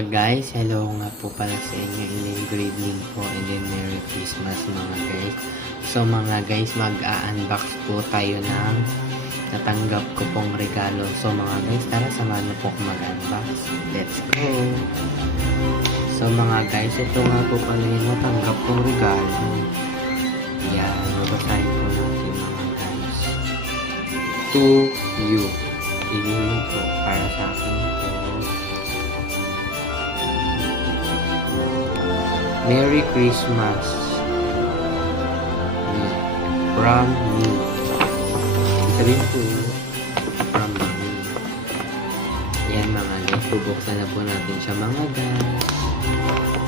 Mga guys, hello nga po pala sa inyo, and then good evening po, and then Merry Christmas mga guys. So mga guys, mag-a-unbox po tayo ng natanggap ko pong regalo. So mga guys, tara samahan na po ako mag-unbox. Let's go! So mga guys, ito nga po pala yung natanggap kong regalo. Yan, mabasahin po natin mga guys. To you. Ibigin po para sa akin po. Merry Christmas from me. Sabihin po from me. Yan mga guys, bubuksan na po natin siya mga guys.